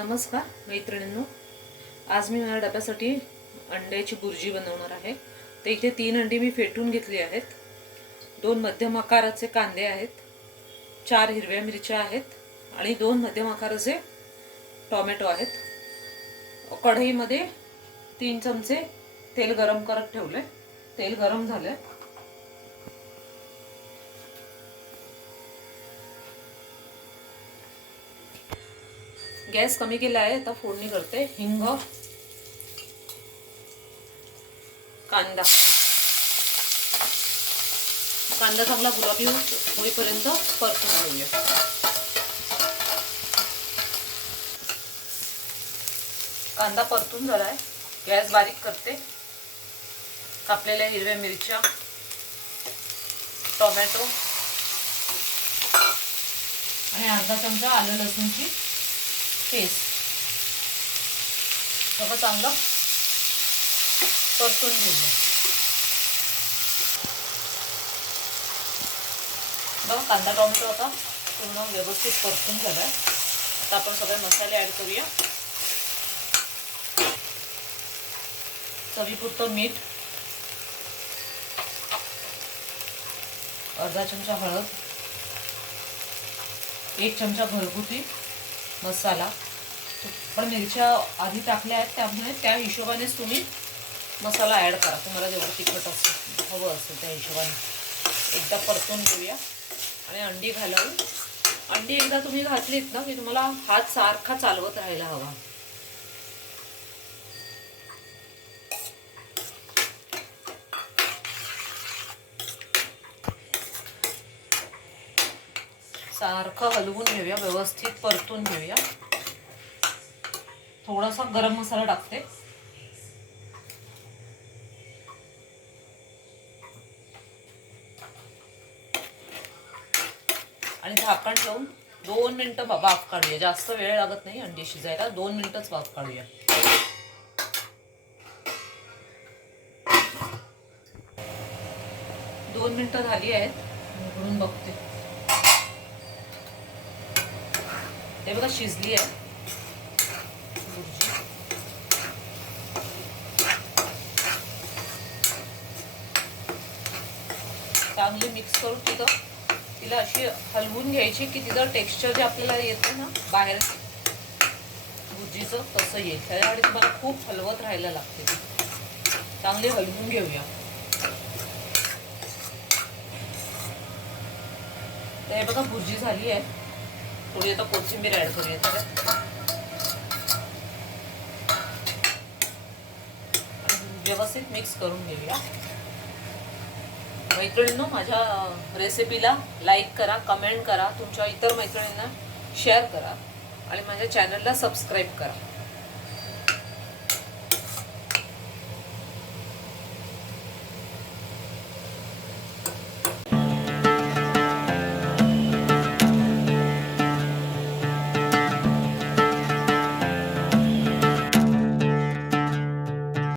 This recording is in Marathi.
नमस्कार मैत्रिणींनो, आज मी माझ्या डब्यासाठी अंड्याची बुर्जी बनवणार आहे। तर इथे 3 अंडी मी फेटून घेतली आहेत, 2 मध्यम आकाराचे कांदे आहेत, 4 हिरव्या मिरच्या आहेत आणि 2 मध्यम आकाराचे टोमॅटो आहेत। कढईमध्ये 3 चमचे तेल गरम करत ठेवले। तेल गरम झाले, गॅस कमी केला आहे। आता फोडणी करते। हिंग, कांदा चांगला गुलाबी होईपर्यंत परतून घेऊया। कांदा परतून झालाय, गॅस बारीक करते। कापलेल्या हिरव्या मिरच्या, टोमॅटो आणि अर्धा चमचा आलं लसूणची पेस्ट सगळं चांगलं परतून घेऊया। बघा, कांदा टोमॅटो आता पूर्ण व्यवस्थित परतून झालाय। आता आपण सगळे मसाले ऍड करूया। चवीपुरतं मीठ, अर्धा चमचा हळद, 1 चमचा घरगुती मसाला। पण मिरच्या आधी टाकल्या आहेत त्यामुळे त्या हिशोबानेच तुम्ही मसाला ऍड करा, तुम्हाला जेवढं तिखट हवं असेल त्या हिशोबाने। एकदा परतून घेऊया आणि अंडी घालून, अंडी एकदा तुम्ही घातलीत ना की तुम्हाला हात सारखा चालवत राहायला हवा। सारखं हलवून घेऊया, व्यवस्थित परतून घेऊया। थोडासा गरम मसाला टाकते आणि झाकण ठेवून 2 मिनिटं वाफ काढूया। जास्त वेळ लागत नाही अंडी शिजायला, 2 मिनिटच वाफ काढूया। दोन मिनिटं झाली आहेत, उघडून बघते। हे बघा, शिजली आहे बुर्जी। चांगली मिक्स करून तिला अशी हलवून घ्यायची की तिचं टेक्स्चर जे आपल्याला येतं ना बाहेर बुर्जीचं, तसं येईल। त्यासाठी तुम्हाला खूप हलवत राहायला लागते। चांगली हलवून घेऊया। तर हे बघा, बुर्जी झाली आहे। थोडी आता कोथिंबीर ऍड करूया त्याच्यात, व्यवस्थित मिक्स करून घेऊया। मैत्रिणींनो, माझ्या रेसिपीला लाईक करा, कमेंट करा, तुमच्या इतर मैत्रिणींना शेअर करा आणि माझ्या चॅनलला सबस्क्राईब करा।